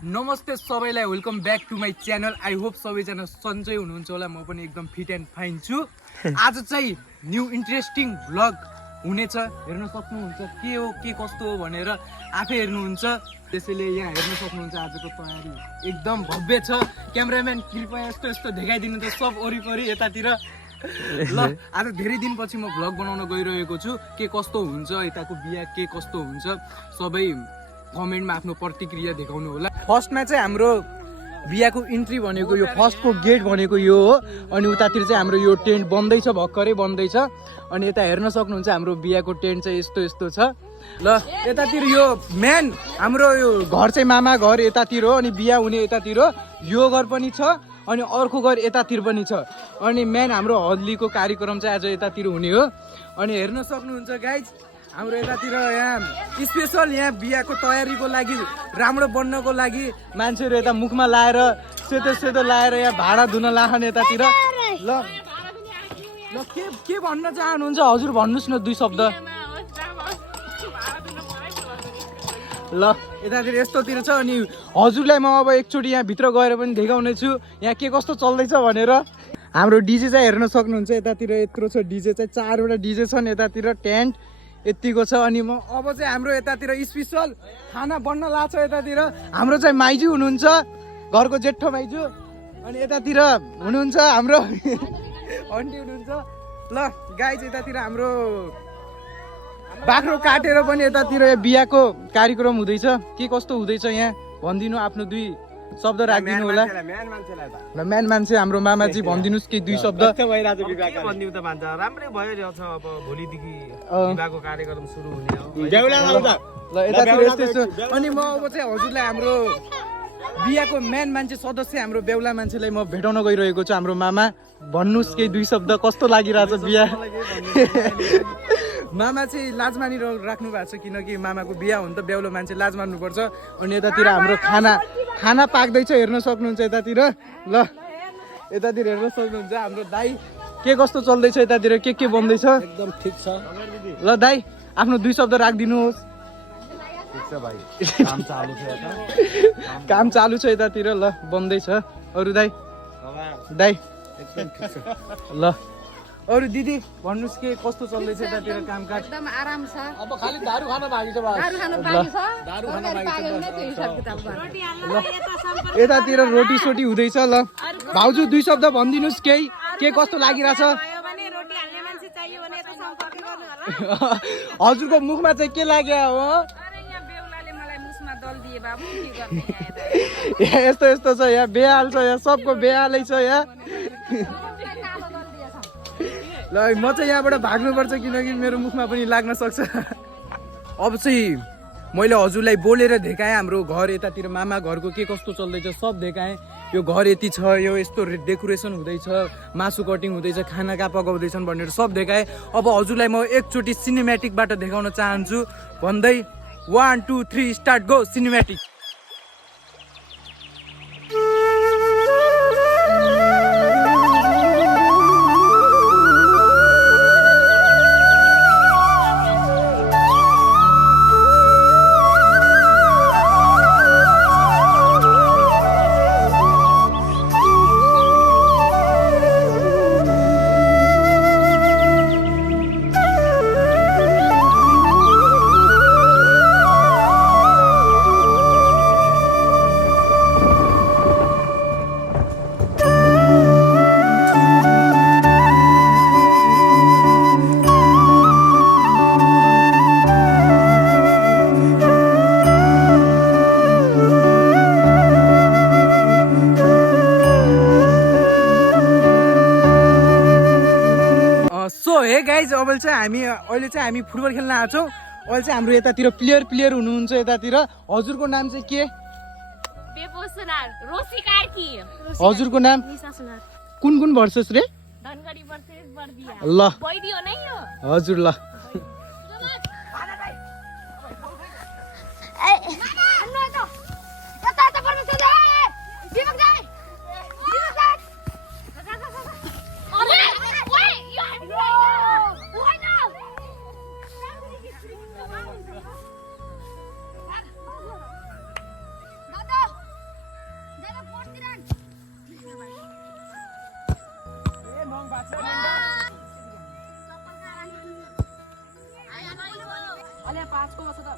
नमस्ते सबैलाई welcome back to my channel. I hope सबैजना सन्चै हुनुहुन्छ होला। म पनि एकदम फिट एन्ड फाइन छु। आज चाहिँ न्यू इन्ट्रेस्टिङ भ्लग हुनेछ, हेर्न सक्नुहुन्छ के हो के कस्तो हो भनेर आफै हेर्नुहुन्छ। त्यसैले यहाँ हेर्न सक्नुहुन्छ आजको तयारी एकदम भव्य छ। क्यामेराम्यान कृपया यस्तो यस्तो देखाइदिनु त सब वरिपरि यतातिर। ल आज धेरै दिनपछि म भ्लग बनाउन गइरहेको छु। के कस्तो हुन्छ यताको बिहा, के कस्तो हुन्छ सबै कमेन्टमा आफ्नो प्रतिक्रिया देखाउनु होला। फर्स्टमा चाहिँ हाम्रो बिहाको इन्ट्री भनेको यो फर्स्टको गेट भनेको यो हो। अनि उतातिर चाहिँ हाम्रो यो टेन्ट बन्दैछ, भर्खरै बन्दैछ। अनि यता हेर्न सक्नुहुन्छ हाम्रो बिहाको टेन्ट चाहिँ यस्तो यस्तो छ। ल यतातिर यो मेन हाम्रो यो घर चाहिँ मामा घर यतातिर हो। अनि बिहा हुने यतातिर यो घर पनि छ, अनि अर्को घर यतातिर पनि छ। अनि मेन हाम्रो हल्दीको कार्यक्रम चाहिँ आज यतातिर हुने हो। अनि हेर्न सक्नुहुन्छ गाइज हाम्रो यतातिर यहाँ स्पेसल यहाँ बिहाको तयारीको लागि राम्रो बन्नको लागि मान्छेहरू यता मुखमा लाएर सेतो सेतो लाएर यहाँ भाडा धुन लाखन यतातिर। ल ल के भन्न चाहनुहुन्छ हजुर, भन्नुहोस् न दुई शब्द। ल यतातिर यस्तोतिर छ। अनि हजुरलाई म अब एकचोटि यहाँ भित्र गएर पनि देखाउने छु यहाँ के कस्तो चल्दैछ भनेर। हाम्रो डिजे चाहिँ हेर्न सक्नुहुन्छ यतातिर यत्रो छ डिजे चाहिँ, 4वटा डिजे छन् यतातिर, टेन्ट यतिको छ। अनि म अब चाहिँ हाम्रो यतातिर स्पेसल खाना बन्न लाग्छ यतातिर। हाम्रो चाहिँ माइजू हुनुहुन्छ, घरको जेठो माइजू। अनि यतातिर हुनुहुन्छ हाम्रो आन्टी हुनुहुन्छ। ल गाइज यतातिर हाम्रो बाख्रो काटेर पनि यतातिर बिहाको कार्यक्रम हुँदैछ। के कस्तो हुँदैछ यहाँ भनिदिनु, आफ्नो दुई शब्द राखिदिनु होला। ल म्यान मान्छे हाम्रो मामाजी भनिदिनुहोस् कि दुई शब्द। राम्रै भइरहेछ। अब भोलिदेखि बिहाको कार्यक्रम सुरु हुने हो। ल यतातिर यस्तै छ। अनि म अब चाहिँ हजुरलाई हाम्रो बिहाको मेन मान्छे सदस्य हाम्रो बेहुला मान्छेलाई म भेटाउन गइरहेको छु। हाम्रो मामा भन्नुहोस् केही दुई शब्द, कस्तो लागिरहेछ बिहा? मामा चाहिँ लाज मानि राख्नु भएको छ, किनकि मामाको बिहा हो नि त, बेहुलो मान्छे लाज मान्नुपर्छ। अनि यतातिर हाम्रो खाना पाक्दैछ हेर्न सक्नुहुन्छ यतातिर। ल यतातिर हेर्न सक्नुहुन्छ हाम्रो दाई के कस्तो चल्दैछ यतातिर, के बन्दैछ। एकदम ठिक छ। ल दाई आफ्नो दुई शब्द राखिदिनुहोस्। ठिक छ भाइ, काम चालु छ यता। काम चालु छ यतातिर। ल बन्दैछ। अरू दाई दाई एकदम ठिक छ। ल अरू दिदी भन्नुहोस् के कस्तो चल्दैछ यतातिर कामकाज? एकदम आराम छ। अब खाली दारु खान बाँकी छ बस। दारु खानु बाँकी छ। दारु खान बाँकी छ। यतातिर रोटी सोटी हुँदैछ। ल भाउजू दुई शब्द भनिदिनुहोस् केही, के कस्तो लागिरहेछ? हजुरको मुखमा चाहिँ के लाग्यो हो? यस्तो यस्तो छ यहाँ, बेहाल छ यहाँ, सबको बेहालै छ यहाँ। ल म चाहिँ यहाँबाट भाग्नुपर्छ किनकि मेरो मुखमा पनि लाग्न सक्छ। अब चाहिँ मैले हजुरलाई बोलेर देखाएँ हाम्रो घर यतातिर मामा घरको के कस्तो चल्दैछ सब देखाएँ। यो घर यति छ, यो यस्तो डेकोरेसन हुँदैछ, मासु कटिङ हुँदैछ, खाना कहाँ पकाउँदैछन् भनेर सब देखाएँ। अब हजुरलाई म एकचोटि सिनेमेटिकबाट देखाउन चाहन्छु भन्दै 1 2 3 start go cinematic. Hey guys अब चाहिँ अहिले चाहिँ हामी फुटबल खेल्न आएको छौँ। अहिले चाहिँ हाम्रो यतातिर प्लेयर हुनुहुन्छ यतातिर। हजुरको नाम चाहिँ के? हजुरको नाम कुन भर्सेस रे? ल हजुर ल अले 5 को बस त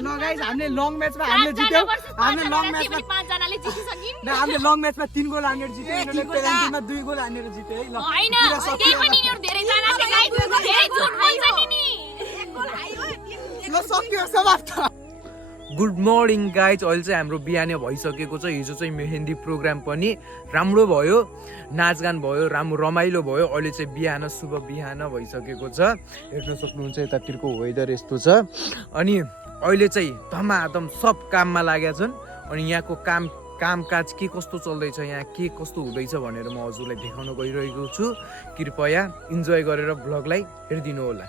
ल गाइस हामीले लङ म्याचमा हामीले जित्यौ हामीले लङ म्याचमा 5 जनाले जितिसकिन हामीले लङ म्याचमा 3 गोल हानेर जित्यौ यिनीहरूले पेनाल्टीमा 2 गोल हानेर जित्यो है ल हैन त्यही पनि यिनीहरु धेरै जना चाहिँ गाइस धेरै झुट बोल्छ नि ल सक्यो समाप्त गुड मर्निङ गाइज अहिले चाहिँ हाम्रो बिहानै भइसकेको छ हिजो चाहिँ मेहेन्दी प्रोग्राम पनि राम्रो भयो नाचगान भयो राम्रो रमाइलो भयो अहिले चाहिँ बिहान शुभ बिहान भइसकेको छ हेर्न सक्नुहुन्छ यतातिरको वेदर यस्तो छ अनि अहिले चाहिँ धमाधम सब काममा लागेका छन् अनि यहाँको कामकाज के कस्तो चल्दैछ यहाँ के कस्तो हुँदैछ भनेर म हजुरलाई देखाउन गइरहेको छु कृपया इन्जोय गरेर भ्लगलाई हेरिदिनु होला